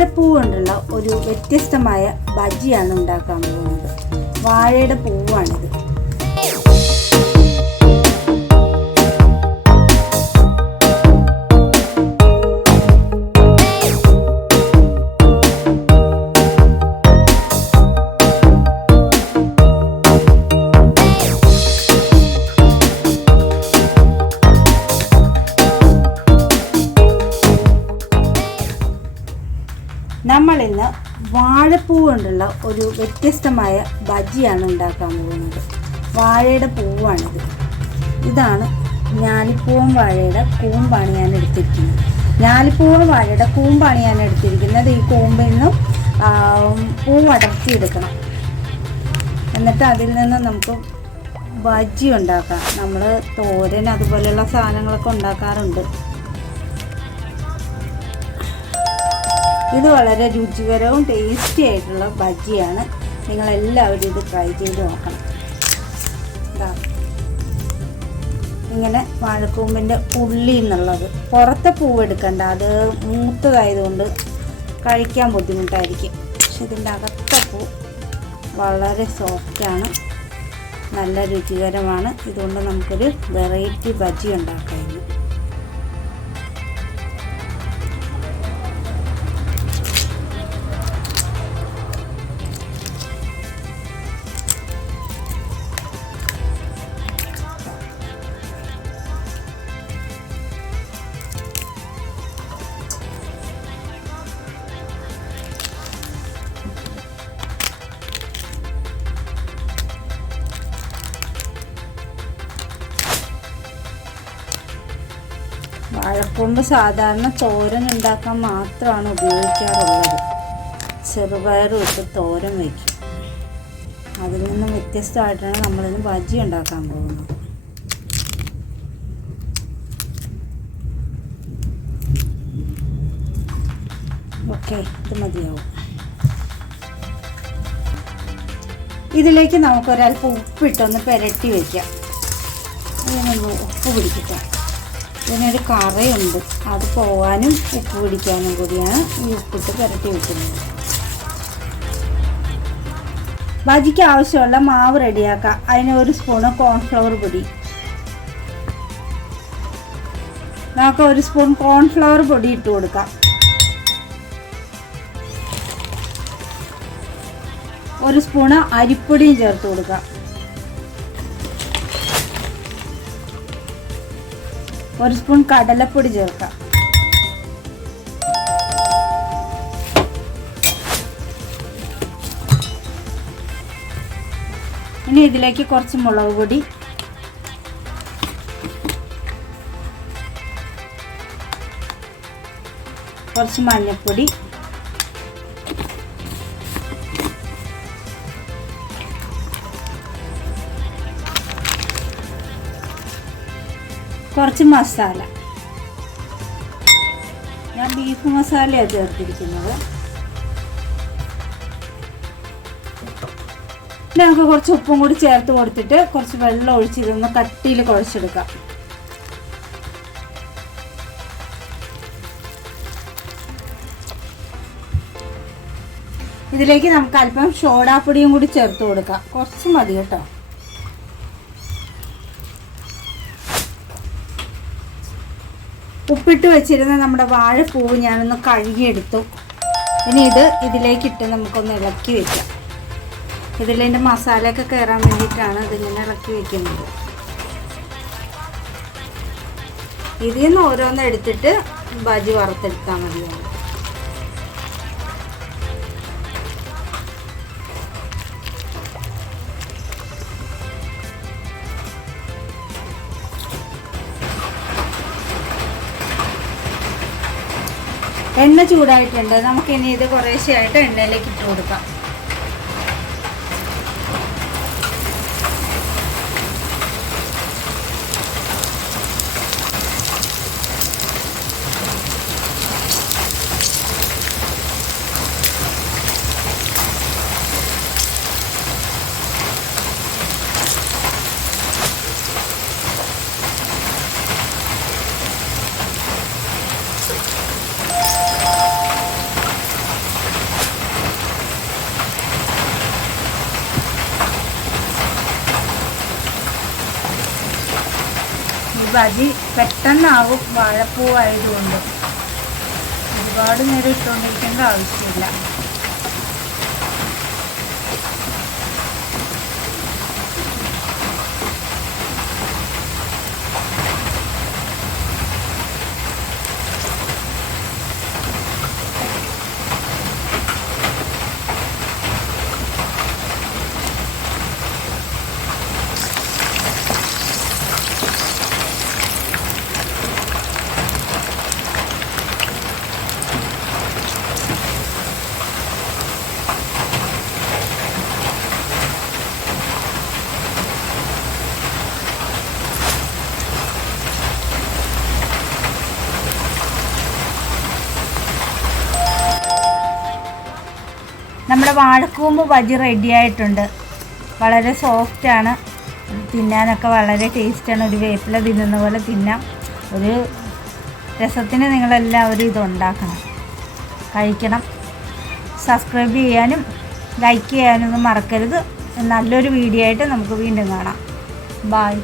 വാഴപ്പൂ കൊണ്ടുള്ള ഒരു വ്യത്യസ്തമായ ബജിയാണ് ഉണ്ടാക്കാൻ പോകുന്നത്. വാഴയുടെ പൂവാണിത്. നമ്മളിന്ന് വാഴപ്പൂ കൊണ്ടുള്ള ഒരു വ്യത്യസ്തമായ ബജിയാണ് ഉണ്ടാക്കാൻ പോകുന്നത്. വാഴയുടെ പൂവാണിത്. ഇതാണ് ഞാലിപ്പൂവൻ വാഴയുടെ കൂമ്പാണ് ഞാൻ എടുത്തിരിക്കുന്നത്. ഞാലിപ്പൂവൻ വാഴയുടെ കൂമ്പാണ് ഞാൻ എടുത്തിരിക്കുന്നത്. ഈ കൂമ്പിൽ നിന്നും പൂ അടർത്തിയെടുക്കണം. എന്നിട്ട് അതിൽ നിന്ന് നമുക്ക് ബജി ഉണ്ടാക്കാം. നമ്മൾ തോരൻ അതുപോലെയുള്ള സാധനങ്ങളൊക്കെ ഉണ്ടാക്കാറുണ്ട്. ഇത് വളരെ രുചികരവും ടേസ്റ്റി ആയിട്ടുള്ള ബജിയാണ്. നിങ്ങളെല്ലാവരും ഇത് ട്രൈ ചെയ്ത് നോക്കണം. ഇങ്ങനെ വാഴക്കൂമ്പിൻ്റെ ഉള്ളി എന്നുള്ളത് പുറത്തെ പൂവെടുക്കണ്ട, അത് മൂത്തതായതുകൊണ്ട് കഴിക്കാൻ ബുദ്ധിമുട്ടായിരിക്കും. പക്ഷെ ഇതിൻ്റെ അകത്തെ പൂ വളരെ സോഫ്റ്റാണ്, നല്ല രുചികരമാണ്. ഇതുകൊണ്ട് നമുക്കൊരു വെറൈറ്റി ബജി ഉണ്ടാക്കാം. വാഴക്കൂമ്പ് സാധാരണ തോരൻ ഉണ്ടാക്കാൻ മാത്രമാണ് ഉപയോഗിക്കാറുള്ളത്. ചെറുപയറും ഇട്ട് തോരൻ വയ്ക്കും. അതിൽ നിന്നും വ്യത്യസ്തമായിട്ടാണ് നമ്മളിന്ന് ബജി ഉണ്ടാക്കാൻ പോകുന്നത്. ഓക്കെ, ഇത് മതിയാവും. ഇതിലേക്ക് നമുക്കൊരൽപ്പം ഉപ്പിട്ടൊന്ന് പുരട്ടി വയ്ക്കാം. ഇതിനൊന്ന് ഉപ്പ് പിടിക്കാം. ഇതിനൊരു കറയുണ്ട്, അത് പോകാനും ഉപ്പ് പിടിക്കാനും കൂടിയാണ് ഈ ഉപ്പിട്ട് പുരട്ടി വെക്കുന്നത്. ബജിക്ക് ആവശ്യമുള്ള മാവ് റെഡിയാക്കാം. അതിന് 1 സ്പൂണ് കോൺഫ്ലവർ പൊടി. നമുക്ക് 1 സ്പൂൺ കോൺഫ്ലവർ പൊടി ഇട്ട് കൊടുക്കാം. 1 സ്പൂണ് അരിപ്പൊടിയും ചേർത്ത് കൊടുക്കാം. 1 സ്പൂൺ കടലപ്പൊടി ചേർക്കാം. ഇനി ഇതിലേക്ക് കുറച്ച് മുളക് പൊടി, കുറച്ച് മഞ്ഞൾപ്പൊടി, കുറച്ച് മസാല. ഞാൻ ബീഫ് മസാലയാണ് ചേർത്തിരിക്കുന്നത്. നമുക്ക് കുറച്ച് ഉപ്പും കൂടി ചേർത്ത് കൊടുത്തിട്ട് കുറച്ച് വെള്ളം ഒഴിച്ചിരുന്ന് കട്ടിയിൽ കുഴച്ചെടുക്കാം. ഇതിലേക്ക് നമുക്ക് അല്പം സോഡാപ്പൊടിയും കൂടി ചേർത്ത് കൊടുക്കാം. കുറച്ച് മതി കേട്ടോ. ഉപ്പിട്ട് വെച്ചിരുന്ന നമ്മുടെ വാഴപ്പൂവ് ഞാനൊന്ന് കഴുകിയെടുത്തു. ഇനി ഇതിലേക്കിട്ട് നമുക്കൊന്ന് ഇളക്കി വയ്ക്കാം. ഇതിലെൻ്റെ മസാലയൊക്കെ കയറാൻ വേണ്ടിയിട്ടാണ് ഇതിങ്ങനെ ഇളക്കി വയ്ക്കുന്നത്. ഇതിൽ നിന്ന് ഓരോന്ന് എടുത്തിട്ട് ബജി വറുത്തെടുത്താൽ മതിയാണ്. എണ്ണ ചൂടായിട്ടുണ്ട്. നമുക്കിനി ഇത് കുറേശ്ശെയായിട്ട് എണ്ണയിലേക്ക് ഇട്ട് കൊടുക്കാം. ബജി പെട്ടെന്നാവും വാഴപ്പൂവായതുകൊണ്ട്. ഒരുപാട് നേരം ഇട്ടുകൊണ്ടിരിക്കേണ്ട ആവശ്യമില്ല. നമ്മുടെ വാഴക്കൂമ്പ് ബജി റെഡി ആയിട്ടുണ്ട്. വളരെ സോഫ്റ്റാണ്, തിന്നാനൊക്കെ വളരെ ടേസ്റ്റാണ്. ഒരു വേപ്പില തിന്നുന്ന പോലെ തിന്നാം. ഒരു രസത്തിന് നിങ്ങളെല്ലാവരും ഇതുണ്ടാക്കണം, കഴിക്കണം. സബ്സ്ക്രൈബ് ചെയ്യാനും ലൈക്ക് ചെയ്യാനൊന്നും മറക്കരുത്. നല്ലൊരു വീഡിയോ ആയിട്ട് നമുക്ക് വീണ്ടും കാണാം. ബായ്.